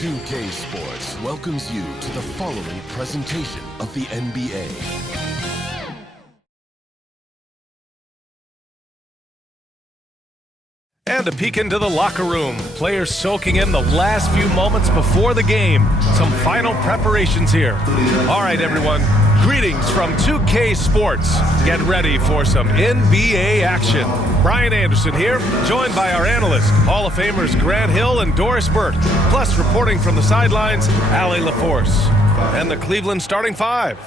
2K Sports welcomes you to the following presentation of the NBA. And a peek into the locker room. Players soaking in the last few moments before the game. Some final preparations here. All right, everyone. Greetings from 2K Sports. Get ready for some NBA action. Brian Anderson here, joined by our analysts, Hall of Famers Grant Hill and Doris Burke. Plus, reporting from the sidelines, Allie LaForce. And the Cleveland starting five.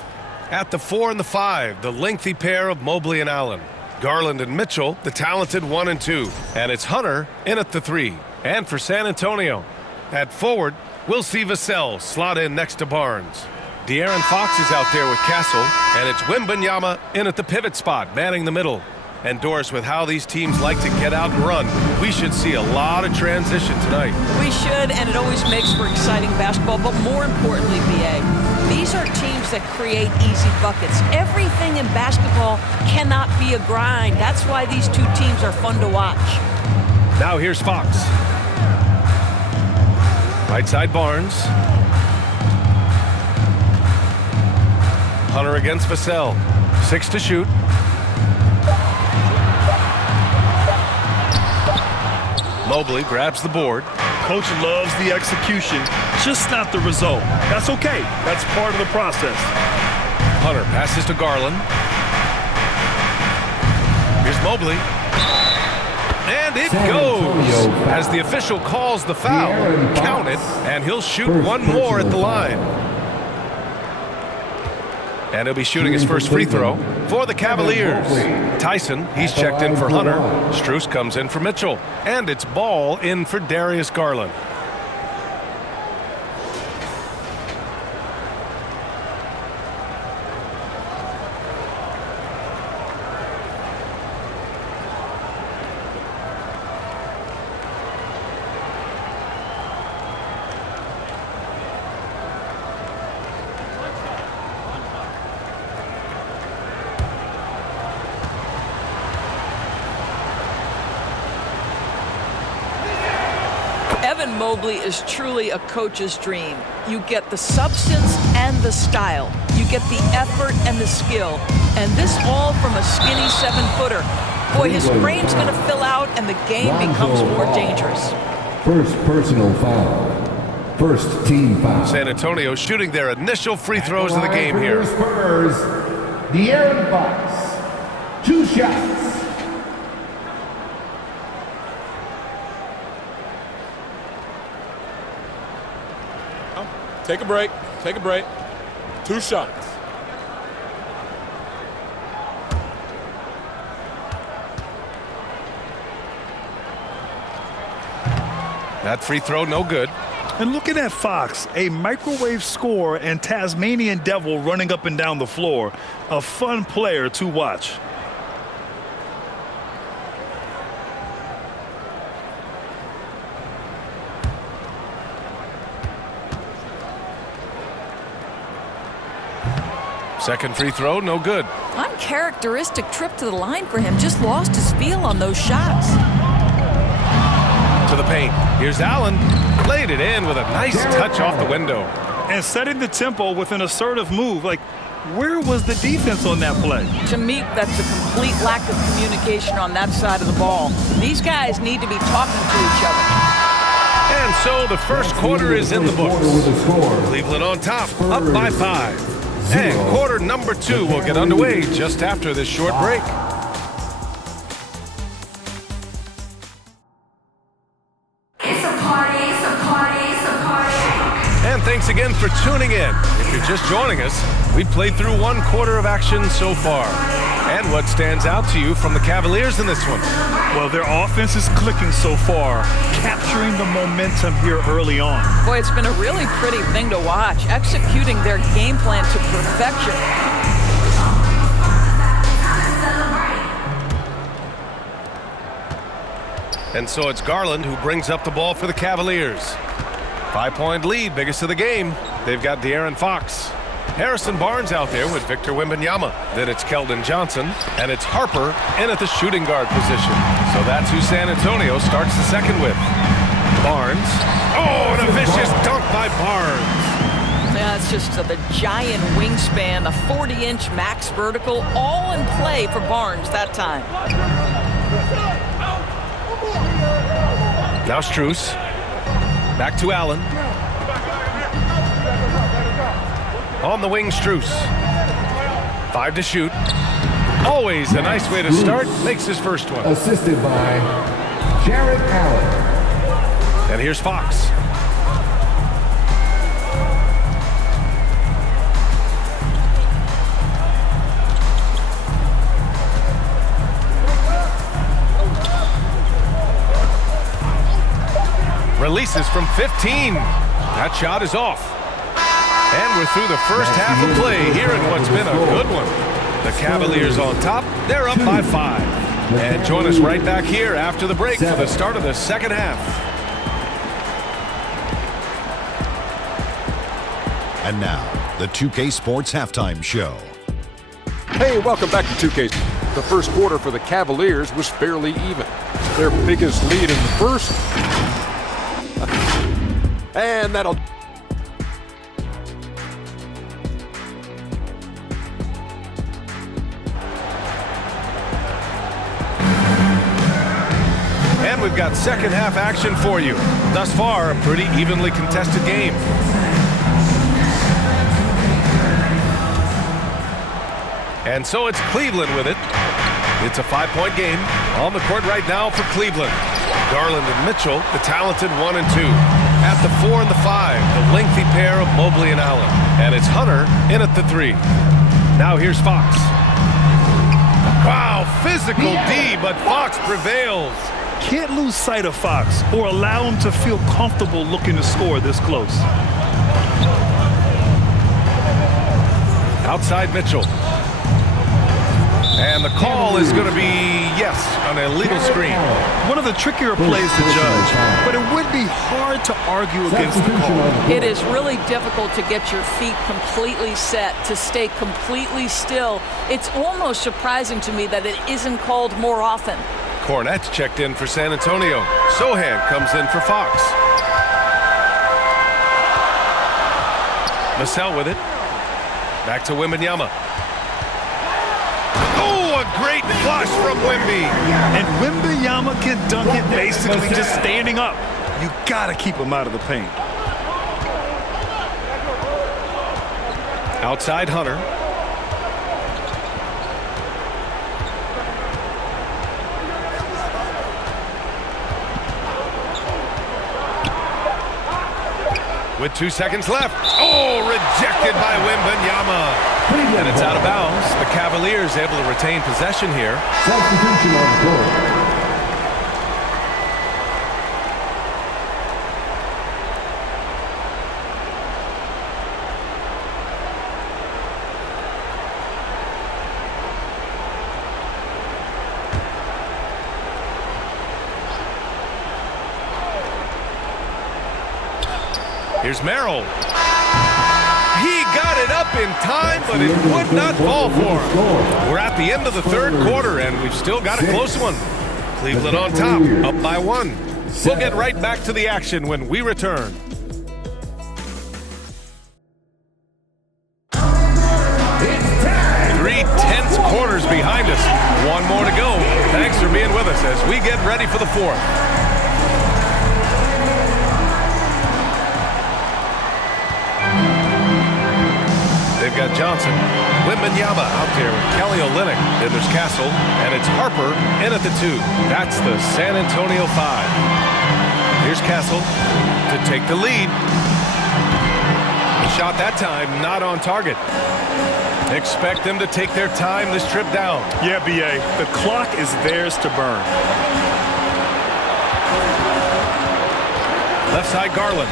At the 4 and the 5, the lengthy pair of Mobley and Allen. Garland and Mitchell, the talented 1 and 2. And it's Hunter in at the 3. And for San Antonio, at forward, we'll see Vassell slot in next to Barnes. De'Aaron Fox is out there with Castle, and it's Wembanyama in at the pivot spot, manning the middle. And Doris, with how these teams like to get out and run, we should see a lot of transition tonight. We should, and it always makes for exciting basketball, but more importantly, BA, these are teams that create easy buckets. Everything in basketball cannot be a grind. That's why these two teams are fun to watch. Now here's Fox. Right side Barnes. Hunter against Vassell. 6 to shoot. Mobley grabs the board. Coach loves the execution, just not the result. That's okay. That's part of the process. Hunter passes to Garland. Here's Mobley. And it goes. As the official calls the foul, count it, and he'll shoot one more at the line. And he'll be shooting his first free throw for the Cavaliers. Tyson, he's checked in for Hunter. Strus comes in for Mitchell. And it's Ball in for Darius Garland. Evan Mobley is truly a coach's dream. You get the substance and the style. You get the effort and the skill. And this all from a skinny 7-footer. Boy, his frame's going to fill out and the game becomes more dangerous. First personal foul. First team foul. San Antonio shooting their initial free throws of the game here. Spurs, De'Aaron Fox. 2 shots. Take a break. Take a break. 2 shots. That free throw, no good. And looking at Fox, a microwave scorer and Tasmanian devil running up and down the floor. A fun player to watch. Second free throw, no good. Uncharacteristic trip to the line for him. Just lost his feel on those shots. To the paint. Here's Allen. Laid it in with a nice touch off the window. And setting the tempo with an assertive move. Like, where was the defense on that play? To me, that's a complete lack of communication on that side of the ball. These guys need to be talking to each other. And so the first quarter is in the books. Cleveland on top, up by 5. And quarter number 2 will get underway just after this short break. It's a party, it's a party, it's a party. And thanks again for tuning in. If you're just joining us, we've played through 1 quarter of action so far. And what stands out to you from the Cavaliers in this one? Well, their offense is clicking so far, capturing the momentum here early on. Boy, it's been a really pretty thing to watch, executing their game plan to perfection. And so it's Garland who brings up the ball for the Cavaliers. 5-point lead, biggest of the game. They've got De'Aaron Fox. Harrison Barnes out there with Victor Wembanyama. Then it's Keldon Johnson, and it's Harper in at the shooting guard position. So that's who San Antonio starts the second with. Barnes. Oh, and a vicious dunk by Barnes. Yeah, it's just the giant wingspan, the 40-inch max vertical, all in play for Barnes that time. Now Strus. Back to Allen. On the wing, Strus. 5 to shoot. Always a nice way to start. Makes his first one. Assisted by Jared Allen. And here's Fox. Releases from 15. That shot is off. And we're through the first half of play here in what's been a good one. The Cavaliers on top. They're up by 5. And join us right back here after the break for the start of the second half. And now, the 2K Sports Halftime Show. Hey, welcome back to 2K. The first quarter for the Cavaliers was fairly even. Their biggest lead in the first. And that'll... And we've got second half action for you. Thus far, a pretty evenly contested game. And so it's Cleveland with it. It's a 5-point game. On the court right now for Cleveland. Garland and Mitchell, the talented 1 and 2. At the 4 and the 5, the lengthy pair of Mobley and Allen. And it's Hunter in at the 3. Now here's Fox. Wow, physical D, but Fox prevails. Can't lose sight of Fox or allow him to feel comfortable looking to score this close. Outside Mitchell. And the call is going to be, yes, an illegal screen. One of the trickier plays to judge, but it would be hard to argue against the call. It is really difficult to get your feet completely set, to stay completely still. It's almost surprising to me that it isn't called more often. Cornette's checked in for San Antonio. Sohan comes in for Fox. Vassell with it. Back to Wembanyama. Oh, a great flush from Wemby. And Wembanyama can dunk it basically just standing up. You gotta keep him out of the paint. Outside Hunter. With 2 seconds left. Oh, rejected by Wembanyama. And it's out of bounds. The Cavaliers able to retain possession here. Substitution on the court. Here's Merrill. He got it up in time, but it would not fall for him. We're at the end of the third quarter, and we've still got a close one. Cleveland on top, up by 1. We'll get right back to the action when we return. 3 tense quarters behind us. 1 more to go. Thanks for being with us as we get ready for the 4th. They've got Johnson, Wembanyama out there with Kelly Olynyk. Then there's Castle, and it's Harper in at the 2. That's the San Antonio 5. Here's Castle to take the lead. Shot that time, not on target. Expect them to take their time this trip down. Yeah, B.A., the clock is theirs to burn. Left side, Garland.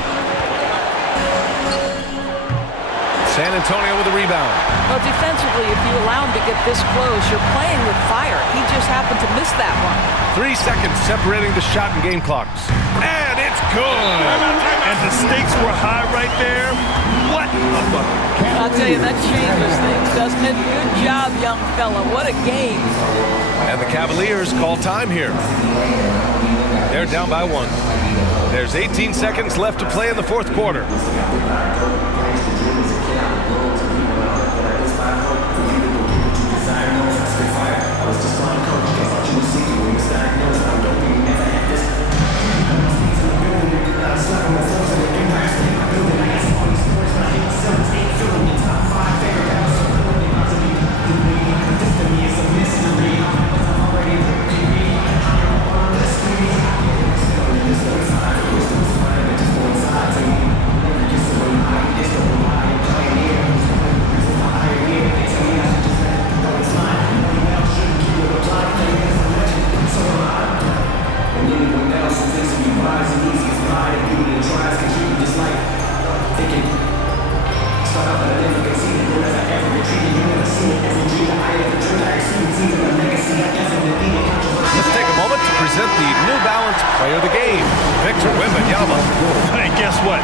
San Antonio with a rebound. Well, defensively, if you allow him to get this close, you're playing with fire. He just happened to miss that one. 3 seconds separating the shot and game clocks. And it's good. And the stakes were high right there. What a bucket. I'll tell you, that changes things, doesn't it? Good job, young fella. What a game. And the Cavaliers call time here. They're down by 1. There's 18 seconds left to play in the fourth quarter. Let's take a moment to present the New Balance Player of the Game, Victor Wembanyama. And guess what?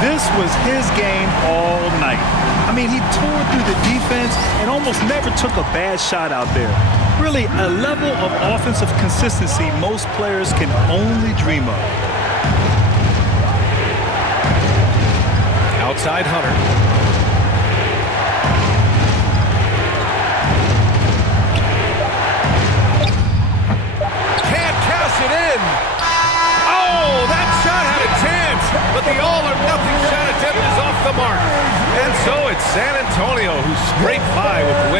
This was his game all night. I mean, he tore through the defense and almost never took a bad shot out there. Really, a level of offensive consistency most players can only dream of. Outside Hunter. Can't cash it in. Oh, that shot had a chance, but the all-or-nothing shot attempt is off the mark. And so it's San Antonio who scraped by with the win.